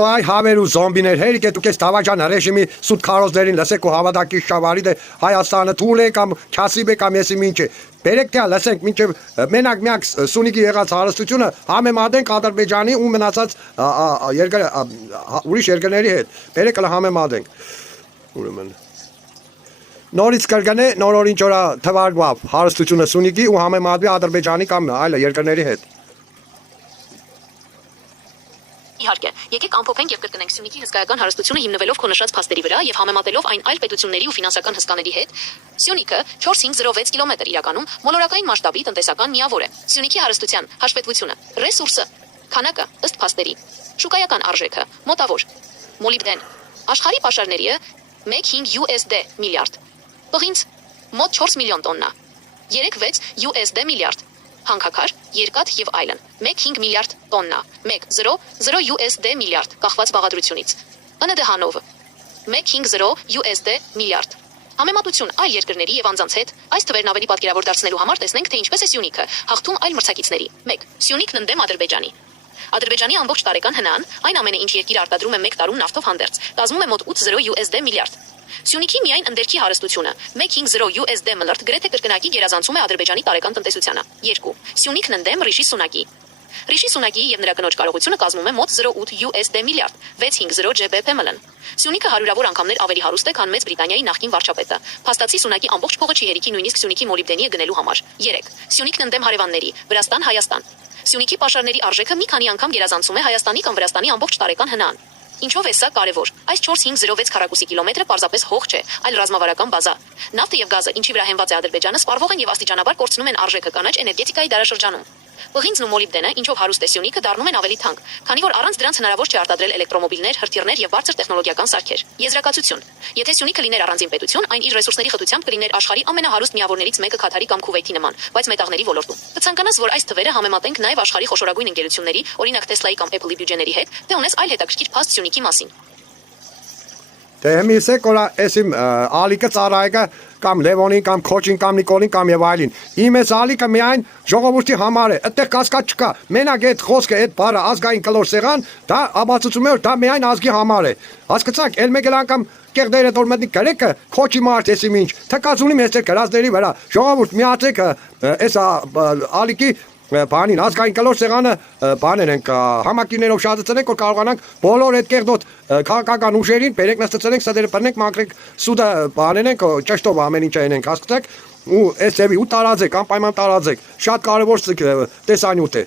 Հետո այ հավերու զոմբիներ հերիք է դուք ես դավաճան ռեժիմի սուտ քարոզներին լսեք ու հավատակի շավարի դե Հայաստանը թուլ է կամ քասիբ է կամ եսի ինչ է բերեք դե լսենք մինչև մենակ միակ Սյունիքի եղած հարստությունը համեմատենք Ադրբեջանի ու մնացած ուրիշ երկրների հետ բերեք հələ համեմատենք ուրեմն նորից կրկնե նոր ինչ օրա թվարկվավ հարստությունը Սյունիքի ու համեմատվի Ադրբեջանի կամ այլ երկրների հետ Իհարկե, եկեք ամփոփենք եւ կրկնենք Սյունիքի հսկայական հարստությունը հիմնվելով քո նշած փաստերի վրա եւ համեմատելով այն այլ պետությունների ու ֆինանսական հսկաների հետ։ Սյունիքը 4506 կիլոմետր իրականում մոլորակային մասշտաբի տնտեսական միավոր է։ Սյունիքի հարստության հաշվետվությունը, ռեսուրսը, քանակը ըստ փաստերի, շուկայական արժեքը, մոտավոր, մոլիբդեն, աշխարհի պաշարների 1.5 USD միլիարդ, պղինձ մոտ 4 միլիոն տոննա, 3.6 USD միլիարդ, հանքաքար, երկաթ եւ այլն 1.5 միլիարդ տոննա 1.0 USD միլիարդ կախված բաղադրությունից ԸՆԴ հանովը 1.50 USD միլիարդ համեմատություն այլ երկրների եւ անձանց հետ այս թվերն ավելի պատկերավոր դարձնելու համար տեսնենք թե ինչպես է Սյունիքը հաղթում այլ մրցակիցների 1 Սյունիքն ընդդեմ Ադրբեջանի Ադրբեջանի ամբողջ տարեկան հնան այն ամենը ինչ երկիրը արտադրում է 1 տարում նավթով հանդերձ կազմում է մոտ 8.0 USD միլիարդ Սյունիքի միայն ընդերքի հարստությունը 1.50 USD միլիարդ գրեթե կրկնակի գերազանցում է Ադրբեջանի տարեկան տնտեսությանը 2 Սյունիքն ընդդեմ Ռիշի Սունակի Ռիշի Սունակի եւ նրա կնոջ կարողությունը կազմում է մոտ 0.8 USD միլիարդ 650 GBP մլն Սյունիքը հարյուրավոր անգամներ ավելի հարուստ է, քան Մեծ Բրիտանիայի նախկին վարչապետը փաստացի Սունակի ամբողջ փողը չի հերիքի նույնիսկ Սյունիքի մոլիբդենի գնելու համար 3 Սյունիքն ընդդեմ հարևանների Վրաստան Հայաստան Սյունիքի պաշարների արժեքը մի քանի անգամ գերազանցում է Հայաստանի կամ Վրաստանի ամբողջ տարեկան հնան Ինչով է սա կարևոր։ Այս 4506 քառակուսի կիլոմետրը պարզապես հող չէ, այլ ռազմավարական բազա։ Նավթը եւ գազը, ինչի վրա հենված է Ադրբեջանը, սպառվող են եւ աստիճանաբար կորցնում են արժեքը կանաչ էներգետիկայի դարաշրջանում։ Պղինձն ու մոլիբդենը, ինչով հարուստ է Սյունիքը, դառնում են ավելի թանկ, քանի որ առանց դրանց հնարավոր չէ արտադրել էլեկտրոմոբիլներ, հրթիռներ եւ բարձր տեխնոլոգիական սարքեր։ Եզրակացություն։ Եթե Սյունիքը լիներ առանձին պետություն, այն իր ռեսուրսների խտությամբ կլիներ աշխարհի ամենահարուստ միավորներից մեկը Քաթարի կամ Քուվեյթի նման, բայց մետաղների ոլորտում։ Կցանկանաս, որ այս թվերը համեմատենք նաեւ աշխարհի խոշորագույն ընկերությունների, օրինակ Tesla-ի կամ Apple-ի բյուջեների հետ, թե ունես այլ հետաքրքիր փաստ Սյունիքի մասին։ Դե հիմիսե կորա էսիմ ալիկը ծառայեկը կամ Լևոնին կամ Քոչին կամ Նիկոլին կամ եւ այլին։ Իմ էս ալիկը միայն ժողովրդի համար է։ Այդտեղ կասկած չկա։ Մենակ այդ խոսքը, այդ բառը ազգային կլոր սեղան, դա ապացուցում է որ դա միայն ազգի համար է։ Հասկացաք, ել մեկ էլ անգամ կեղդերը որ մտնի գրեկը Քոչի մարդ էսիմ ինչ։ Թկածունի մեծ է գրածների վրա։ Ժողովուրդ միացեք էս ալիկի բանին ազգային կլոր սեղանը բաներ ենք համակիրներով շատացնենք որ կարողանանք բոլոր այդ կեղդոտ քաղաքական ուժերին բերենք նստեցնենք սդերը բռնենք մաքրենք սուդը բանենք ճշտով ամեն ինչ այնենք հասկացեք ու այս ձևի ու տարածեք անպայման տարածեք շատ կարևոր տեսանյութ է